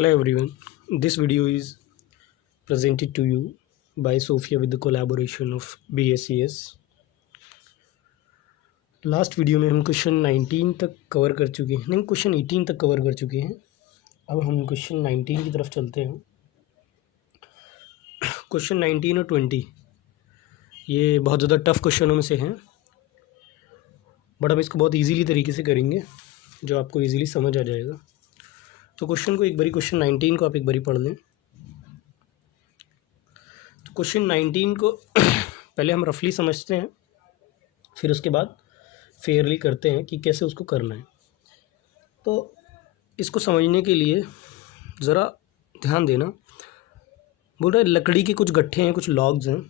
Hello everyone, this video is presented to you by Sophia with the collaboration of BSES। Last video में हम question 19 तक cover कर चुके हैं, नहीं क्वेश्चन 18 तक कवर कर चुके हैं। अब हम क्वेश्चन 19 की तरफ चलते हैं। क्वेश्चन 19 और 20 ये बहुत ज़्यादा टफ क्वेश्चनों में से हैं, बट हम इसको बहुत इजीली तरीके से करेंगे जो आपको इजीली समझ आ जाएगा। तो क्वेश्चन को एक बारी, क्वेश्चन 19 को आप एक बारी पढ़ लें। तो क्वेश्चन 19 को पहले हम रफली समझते हैं, फिर उसके बाद फेयरली करते हैं कि कैसे उसको करना है। तो इसको समझने के लिए ज़रा ध्यान देना। बोल रहे लकड़ी के कुछ गट्ठे हैं, कुछ लॉग्स हैं।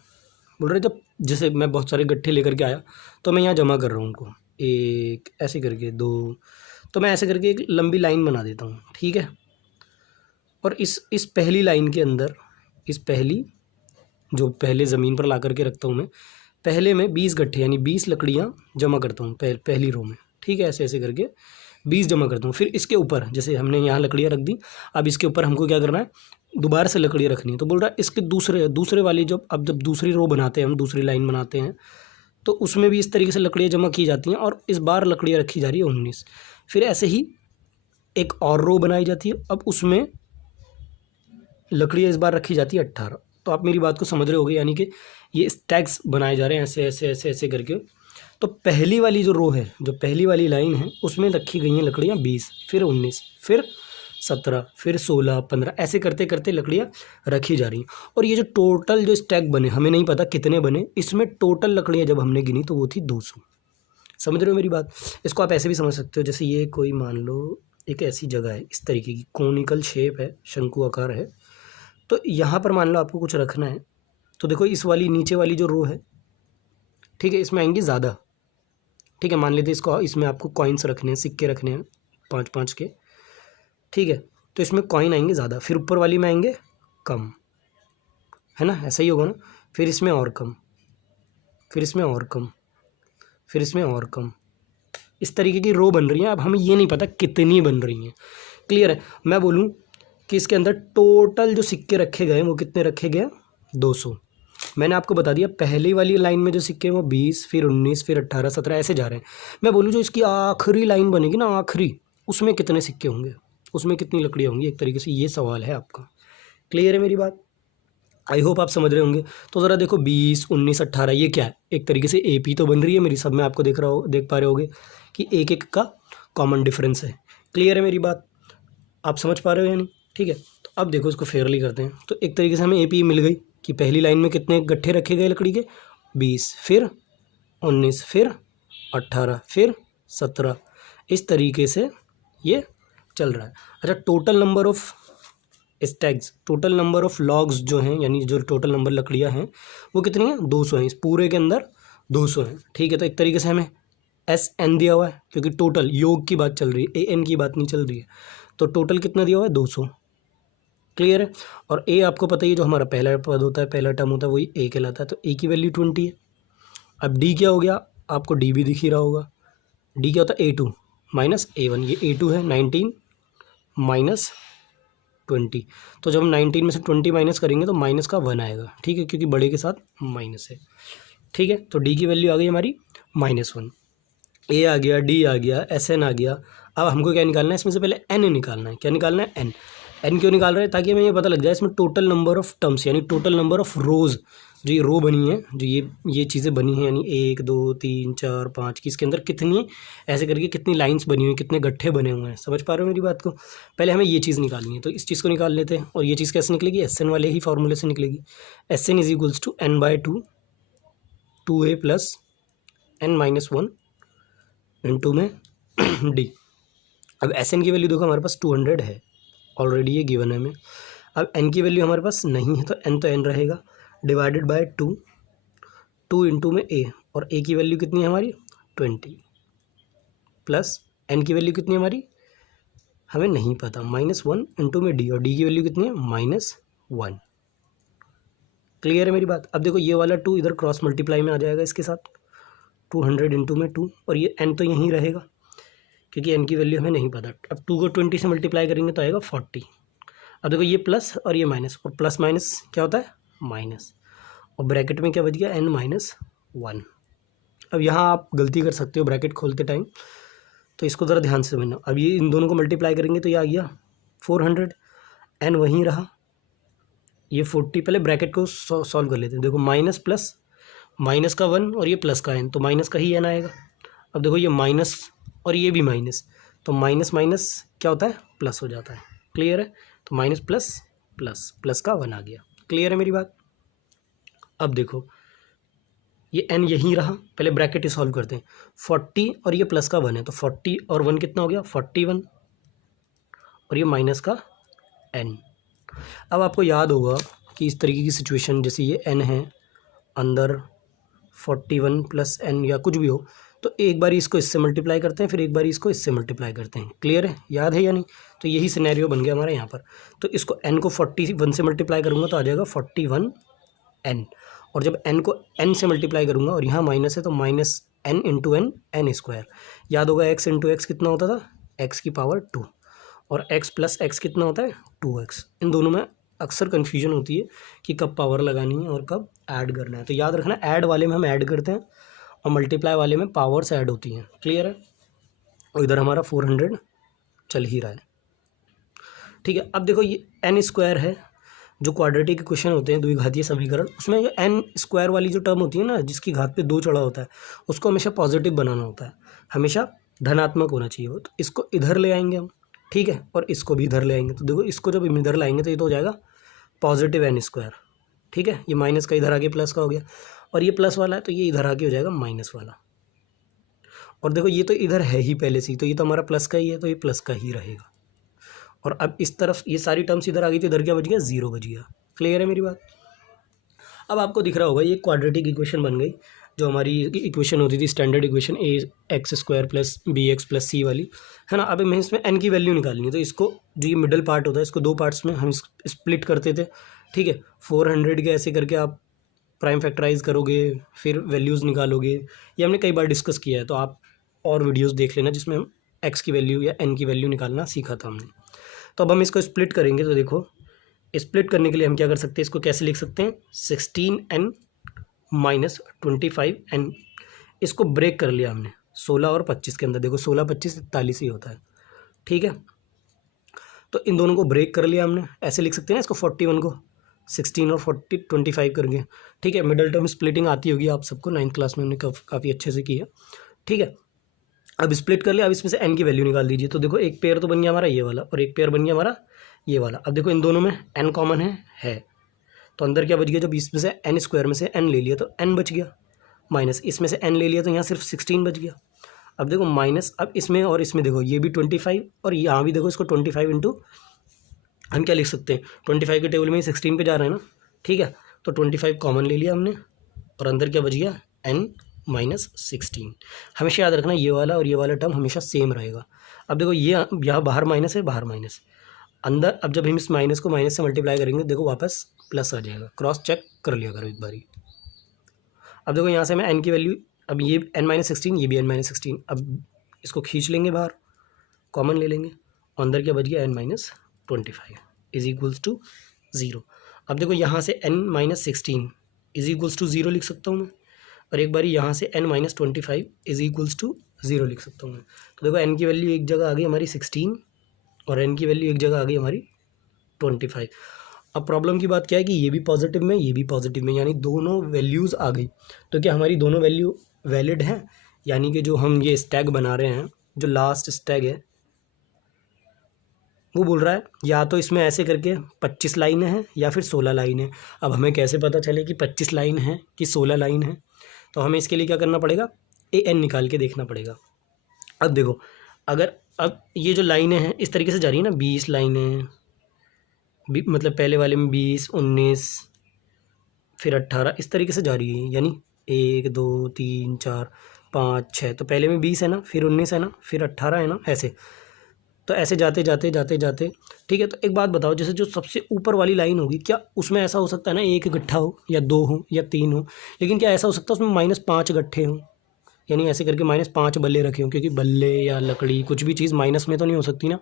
बोल रहे जब जैसे मैं बहुत सारे गट्ठे लेकर के आया तो मैं यहाँ जमा कर रहा हूँ उनको, एक ऐसे करके, दो, तो मैं ऐसे करके एक लंबी लाइन बना देता हूँ, ठीक है। और इस पहली लाइन के अंदर, इस पहली जो पहले ज़मीन पर ला करके रखता हूँ मैं, पहले मैं 20 गट्ठे यानी 20 लकड़ियाँ जमा करता हूँ पहली रो में, ठीक है। ऐसे ऐसे करके 20 जमा करता हूँ। फिर इसके ऊपर जैसे हमने यहाँ लकड़ियाँ रख दी, अब इसके ऊपर हमको क्या करना है, दोबारा से लकड़ियाँ रखनी है। तो बोल रहा है इसके दूसरे वाली जब दूसरी रो बनाते हैं हम, दूसरी लाइन बनाते हैं, तो उसमें भी इस तरीके से लकड़ियाँ जमा की जाती हैं और इस बार लकड़ियाँ रखी जा रही है 19। फिर ऐसे ही एक और रो बनाई जाती है, अब उसमें लकड़ियाँ इस बार रखी जाती है 18। तो आप मेरी बात को समझ रहे होगे, यानी कि ये स्टैक्स बनाए जा रहे हैं ऐसे ऐसे ऐसे ऐसे करके। तो पहली वाली जो रो है, जो पहली वाली लाइन है, उसमें रखी गई हैं लकड़ियाँ 20, फिर 19, फिर 17, फिर 16, 15, ऐसे करते करते लकड़ियाँ रखी जा रही हैं। और ये जो टोटल जो स्टैक बने, हमें नहीं पता कितने बने, इसमें टोटल लकड़ियाँ जब हमने गिनी तो वो थी 200। समझ रहे हो मेरी बात? इसको आप ऐसे भी समझ सकते हो, जैसे ये कोई मान लो एक ऐसी जगह है, इस तरीके की कोनिकल शेप है, शंकु आकार है। तो यहाँ पर मान लो आपको कुछ रखना है, तो देखो इस वाली नीचे वाली जो रो है, ठीक है, इसमें आएंगे ज़्यादा, ठीक है। मान लेते इसको, इसमें आपको कॉइन्स रखने हैं, सिक्के रखने हैं 5-5 के, ठीक है। तो इसमें कॉइन आएंगे ज़्यादा, फिर ऊपर वाली में आएंगे कम, है ना, ऐसा ही होगा ना। फिर इसमें और कम, फिर इसमें और कम, फिर इसमें और कम, इस तरीके की रो बन रही हैं। अब हमें ये नहीं पता कितनी बन रही हैं, क्लियर है। मैं बोलूँ कि इसके अंदर टोटल जो सिक्के रखे गए वो कितने रखे गए, 200। मैंने आपको बता दिया पहली वाली लाइन में जो सिक्के हैं वो 20, फिर 19, फिर 18, 17 ऐसे जा रहे हैं। मैं बोलूँ जो इसकी आखिरी लाइन बनेगी ना, आखिरी, उसमें कितने सिक्के होंगे, उसमें कितनी लकड़ियाँ होंगी, एक तरीके से ये सवाल है आपका। क्लियर है मेरी बात? आई होप आप समझ रहे होंगे। तो ज़रा देखो 20, 19, 18 ये क्या है, एक तरीके से AP तो बन रही है मेरी, सब में आपको देख पा रहे होगे कि एक एक का कॉमन डिफरेंस है। क्लियर है मेरी बात? आप समझ पा रहे हो या नहीं? ठीक है। तो अब देखो इसको फेयरली करते हैं। तो एक तरीके से हमें AP मिल गई कि पहली लाइन में कितने गट्ठे रखे गए लकड़ी के, 20, फिर 19, फिर 18, फिर 17, इस तरीके से ये चल रहा है। अच्छा, total number of stags, total number of logs जो हैं, यानी जो टोटल नंबर लकड़ियाँ हैं वो कितनी हैं, 200 हैं। इस पूरे के अंदर 200 हैं, ठीक है। तो एक तरीके से हमें SN दिया हुआ है, क्योंकि टोटल योग की बात चल रही है, AN की बात नहीं चल रही है। तो टोटल कितना दिया हुआ है, 200। क्लियर है। और A आपको पता ही है, जो हमारा पहला पद होता है, पहला टर्म होता है, वही A कहलाता है। तो A की वैल्यू 20 है। अब D क्या हो गया, आपको D भी दिख ही रहा होगा। D क्या होता है, A2 माइनस A1। ये A2 है, 19 माइनस 20। तो जब हम 19 में से 20 माइनस करेंगे तो माइनस का 1 आएगा, ठीक है, क्योंकि बड़े के साथ माइनस है, ठीक है। तो D की वैल्यू आ गई हमारी -1। A आ गया, D आ गया, SN आ गया। अब हमको क्या निकालना है, इसमें से पहले N निकालना है। क्या निकालना है, N क्यों निकाल रहे हैं, ताकि हमें ये पता लग जाए इसमें टोटल नंबर ऑफ टर्म्स, यानी टोटल नंबर ऑफ रोज़, जो ये रो बनी है, जो ये चीज़ें बनी हैं, यानी 1, 2, 3, 4, 5 की, इसके अंदर कितनी ऐसे करके कितनी लाइंस बनी हुई हैं, कितने गट्ठे बने हुए हैं। समझ पा रहे हो मेरी बात को? पहले हमें ये चीज़ निकालनी है, तो इस चीज़ को निकाल लेते हैं। और ये चीज़ कैसे निकलेगी, SN वाले ही फॉर्मूले से निकलेगी। SN = N/2, 2A + N-1 into में D। अब SN की वैल्यू देखो हमारे पास 200 है, ऑलरेडी ये गिवन है हमें। अब N की वैल्यू हमारे पास नहीं है, तो N रहेगा, डिवाइडेड बाय 2 इंटू में A। और A की वैल्यू कितनी है हमारी, 20, प्लस N की वैल्यू कितनी है हमारी, हमें नहीं पता, -1 इंटू में D। और D की वैल्यू कितनी है, -1। क्लियर है मेरी बात? अब देखो ये वाला 2 इधर क्रॉस मल्टीप्लाई में आ जाएगा इसके साथ, 200 इंटू में 2, और ये N तो यहीं रहेगा, क्योंकि N की वैल्यू हमें नहीं पता। अब 2 को 20 से मल्टीप्लाई करेंगे तो आएगा 40। अब देखो ये प्लस और ये माइनस, और प्लस माइनस क्या होता है माइनस, और ब्रैकेट में क्या बच गया n-1। अब यहाँ आप गलती कर सकते हो ब्रैकेट खोलते टाइम, तो इसको ज़रा ध्यान से समझना। अब ये इन दोनों को मल्टीप्लाई करेंगे तो ये आ गया 400, n वहीं रहा, ये 40। पहले ब्रैकेट को सॉल्व कर लेते हैं। देखो माइनस प्लस, माइनस का 1 और ये प्लस का n, तो माइनस का ही n आएगा। अब देखो ये माइनस और ये भी माइनस, तो माइनस माइनस क्या होता है प्लस हो जाता है। क्लियर है? तो माइनस प्लस प्लस, प्लस का 1 आ गया। क्लियर है मेरी बात? अब देखो ये n यहीं रहा, पहले ब्रैकेट ही सॉल्व करते हैं। 40 और ये प्लस का 1 है, तो 40 और 1 कितना हो गया 41, और ये माइनस का n। अब आपको याद होगा कि इस तरीके की सिचुएशन, जैसे ये n है अंदर 41 प्लस n या कुछ भी हो, तो एक बार इसको इससे मल्टीप्लाई करते हैं, फिर एक बार इसको इससे मल्टीप्लाई करते हैं। क्लियर है? याद है या नहीं? तो यही सिनेरियो बन गया हमारा यहाँ पर। तो इसको n को 41 से मल्टीप्लाई करूँगा तो आ जाएगा 41n, और जब n को n से मल्टीप्लाई करूँगा और यहाँ माइनस है तो minus n into n, n square. याद होगा x इंटू एक्स कितना होता था, x की पावर 2, और x प्लस x कितना होता है 2x। इन दोनों में अक्सर कन्फ्यूजन होती है कि कब पावर लगानी है और कब ऐड करना है। तो याद रखना, ऐड वाले में हम ऐड करते हैं और मल्टीप्लाई वाले में पावर्स ऐड होती हैं। क्लियर है? और इधर हमारा 400 चल ही रहा है। ठीक है, अब देखो ये n स्क्वायर है, जो क्वाड्रेटिक के क्वेश्चन होते हैं द्विघातीय समीकरण, उसमें जो n स्क्वायर वाली जो टर्म होती है ना, जिसकी घात पे 2 चढ़ा होता है, उसको हमेशा पॉजिटिव बनाना होता है, हमेशा धनात्मक होना चाहिए वो। तो इसको इधर ले आएंगे हम, ठीक है, और इसको भी इधर ले आएंगे। तो देखो इसको जब इधर लाएंगे तो ये तो हो जाएगा पॉजिटिव n स्क्वायर। ठीक है, ये माइनस का इधर आगे प्लस का हो गया, और ये प्लस वाला है तो ये इधर आगे हो जाएगा माइनस वाला। और देखो ये तो इधर है ही पहले से ही, तो ये तो हमारा प्लस का ही है, तो ये प्लस का ही रहेगा। और अब इस तरफ ये सारी टर्म्स इधर आ गई, तो इधर क्या बच गया 0 बच गया। क्लियर है मेरी बात? अब आपको दिख रहा होगा ये क्वाड्रेटिक इक्वेशन बन गई, जो हमारी इक्वेशन होती थी standard equation ax² plus bx plus c वाली, है ना। अब हमें इसमें n की वैल्यू निकालनी है, तो इसको जो ये मिडल पार्ट होता है इसको 2 पार्ट्स में हम स्प्लिट करते थे। ठीक है, 400 के ऐसे करके आप प्राइम फैक्टराइज करोगे, फिर वैल्यूज़ निकालोगे। ये हमने कई बार डिस्कस किया है, तो आप और वीडियोज़ देख लेना जिसमें हम x की वैल्यू या n की वैल्यू निकालना सीखा था हमने। तो अब हम इसको स्प्लिट करेंगे, तो देखो स्प्लिट करने के लिए हम क्या कर सकते हैं, इसको कैसे लिख सकते हैं 16n माइनस 25n। इसको ब्रेक कर लिया हमने 16 और 25 के अंदर। देखो 16 25 43 ही होता है। ठीक है, तो इन दोनों को ब्रेक कर लिया हमने, ऐसे लिख सकते हैं ना इसको 41 को 16 और 25 करके। ठीक है, मिडल टर्म स्प्लिटिंग आती होगी आप सबको, 9th क्लास में हमने काफ़ी अच्छे से की है। ठीक है, अब स्प्लिट कर लिया, अब इसमें से n की वैल्यू निकाल दीजिए। तो देखो एक पेयर तो बन गया हमारा ये वाला, और एक पेयर बन गया हमारा ये वाला। अब देखो इन दोनों में n कॉमन है, तो अंदर क्या बच गया, जब इसमें से n स्क्वायर में से n ले लिया तो n बच गया, माइनस इसमें से n ले लिया तो यहाँ सिर्फ 16 बच गया। अब देखो माइनस, अब इसमें और इसमें देखो ये भी 25 और यहाँ भी देखो इसको 25 इंटू हम क्या लिख सकते हैं 25 के टेबल में ही 16 पे जा रहे हैं ना। ठीक है, तो 25 कॉमन ले लिया हमने, और अंदर क्या बच गया n माइनस 16। हमेशा याद रखना ये वाला और ये वाला टर्म हमेशा सेम रहेगा। अब देखो ये यहाँ बाहर माइनस है, बाहर माइनस, अंदर। अब जब हम इस माइनस को माइनस से मल्टीप्लाई करेंगे देखो वापस प्लस आ जाएगा। क्रॉस चेक कर लिया करो एक बारी। अब देखो यहाँ से मैं n की वैल्यू, अब ये n माइनस 16, ये भी n माइनस 16, अब इसको खींच लेंगे बाहर, कॉमन ले लेंगे, और अंदर क्या बच गया n minus 25 is equals to 0। अब देखो यहाँ से n minus 16 is equals to 0 लिख सकता हूँ मैं, और एक बारी यहाँ से n minus 25 is equals to 0 लिख सकता हूँ मैं। तो देखो n की वैल्यू एक जगह आ गई हमारी 16, और n की वैल्यू एक जगह आ गई हमारी 25। अब प्रॉब्लम की बात क्या है कि ये भी पॉजिटिव में, ये भी पॉजिटिव में, यानी दोनों वैल्यूज़ आ गई। तो क्या हमारी दोनों वैल्यू वैलिड हैं, यानी कि जो हम ये स्टैग बना रहे हैं, जो लास्ट स्टैग है वो बोल रहा है या तो इसमें ऐसे करके 25 लाइनें हैं या फिर 16 लाइनें। अब हमें कैसे पता चले कि 25 लाइन है कि 16 लाइन है, तो हमें इसके लिए क्या करना पड़ेगा, an निकाल के देखना पड़ेगा। अब देखो अगर अब ये जो लाइनें हैं इस तरीके से जा रही है ना, 20 लाइनें, मतलब पहले वाले में 20 19 फिर 18 इस तरीके से जा रही है, यानी 1 2 3 4 5 6, तो पहले में 20 है ना, फिर 19 है ना, फिर 18 है ना, ऐसे। तो ऐसे जाते जाते जाते जाते, ठीक है। तो एक बात बताओ, जैसे जो सबसे ऊपर वाली लाइन होगी, क्या उसमें ऐसा हो सकता है ना एक गट्ठा हो या 2 हो या 3 हो, लेकिन क्या ऐसा हो सकता है उसमें -5 गट्ठे हों, यानी ऐसे करके -5 बल्ले रखे हों, क्योंकि बल्ले या लकड़ी कुछ भी चीज़ माइनस में तो नहीं हो सकती ना।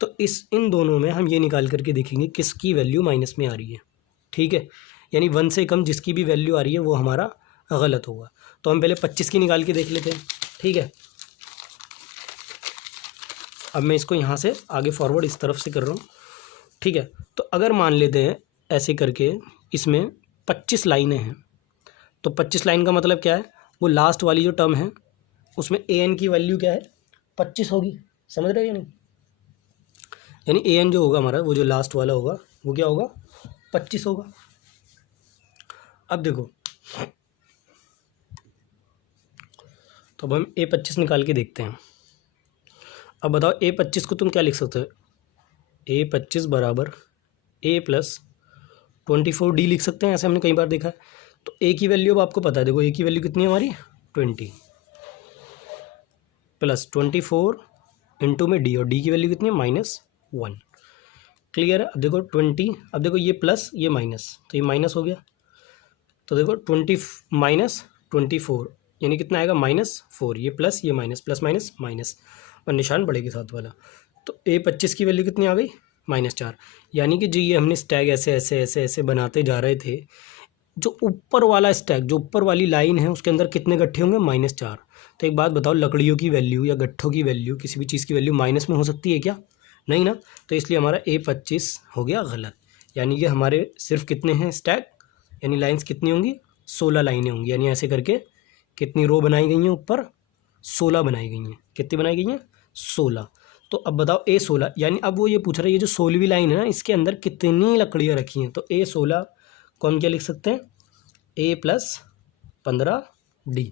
तो इन दोनों में हम ये निकाल करके देखेंगे किसकी वैल्यू माइनस में आ रही है, ठीक है। यानी 1 से कम जिसकी भी वैल्यू आ रही है वो हमारा गलत होगा। तो हम पहले 25 की निकाल के देख लेते हैं, ठीक है। अब मैं इसको यहाँ से आगे फॉरवर्ड इस तरफ से कर रहा हूँ, ठीक है। तो अगर मान लेते हैं ऐसे करके इसमें 25 लाइनें हैं, तो 25 लाइन का मतलब क्या है, वो लास्ट वाली जो टर्म है उसमें an की वैल्यू क्या है 25 होगी, समझ रहे हैं या नहीं। यानी an जो होगा हमारा वो जो लास्ट वाला होगा वो क्या होगा 25 होगा। अब देखो, तो अब हम a25 निकाल के देखते हैं। अब बताओ a25 को तुम क्या लिख सकते हो, a25 बराबर a प्लस 24d लिख सकते हैं, ऐसे हमने कई बार देखा है। तो a की वैल्यू अब आपको पता है, देखो a की वैल्यू कितनी है हमारी 20 प्लस 24 इंटू में d, और d की वैल्यू कितनी है -1। क्लियर है। अब देखो 20, अब देखो ये प्लस ये माइनस, तो ये माइनस हो गया। तो देखो 20 माइनस 24 यानी कितना आएगा -4, ये प्लस ये माइनस, प्लस माइनस माइनस, और निशान बड़े के साथ वाला। तो a25 की वैल्यू कितनी आ गई -4। यानी कि जो ये हमने स्टैग ऐसे ऐसे ऐसे ऐसे बनाते जा रहे थे, जो ऊपर वाला स्टैग, जो ऊपर वाली लाइन है उसके अंदर कितने गट्ठे होंगे -4। तो एक बात बताओ, लकड़ियों की वैल्यू या गट्ठों की वैल्यू, किसी भी चीज़ की वैल्यू माइनस में हो सकती है क्या, नहीं ना। तो इसलिए हमारा a25 हो गया गलत। यानी कि हमारे सिर्फ कितने हैं स्टैग, यानी लाइंस कितनी होंगी 16 लाइनें होंगी। यानी ऐसे करके कितनी रो बनाई गई हैं ऊपर 16 बनाई गई हैं। कितनी बनाई गई हैं 16। तो अब बताओ a16, यानी अब वो ये पूछ रहा है ये जो 16वीं लाइन है ना इसके अंदर कितनी लकड़ियाँ रखी हैं। तो a16 को हम क्या लिख सकते हैं a प्लस 15d।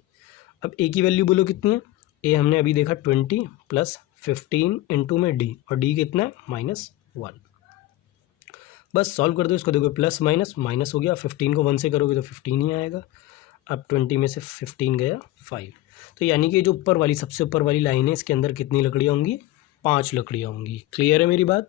अब a की वैल्यू बोलो कितनी है, a हमने अभी देखा 20 प्लस 15 इंटू में d, और d कितना है -1। बस सॉल्व कर दो इसको, देखो प्लस माइनस माइनस हो गया, 15 को 1 से करोगे तो 15 ही आएगा। अब 20 में से 15 गया 5। तो यानी कि जो ऊपर वाली सबसे ऊपर वाली लाइन है इसके अंदर कितनी लकड़ियाँ होंगी 5 लकड़ियाँ होंगी। क्लियर है मेरी बात।